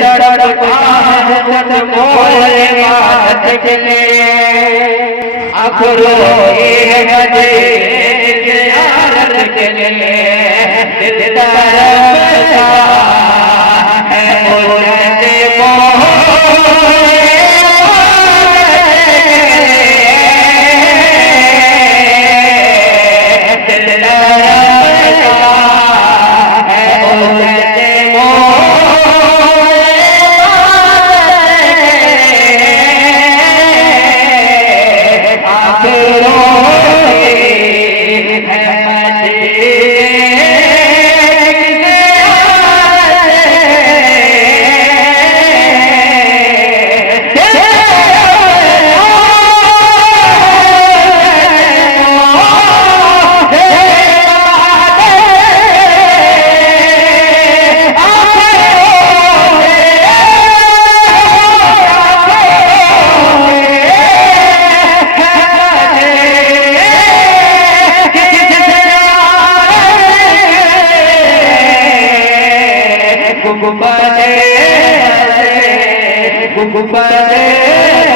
तड़पता है तन मोरे बात के लिए आखरो ये बजे यार के लिए दिल तड़पता है मोरे गुम्बदे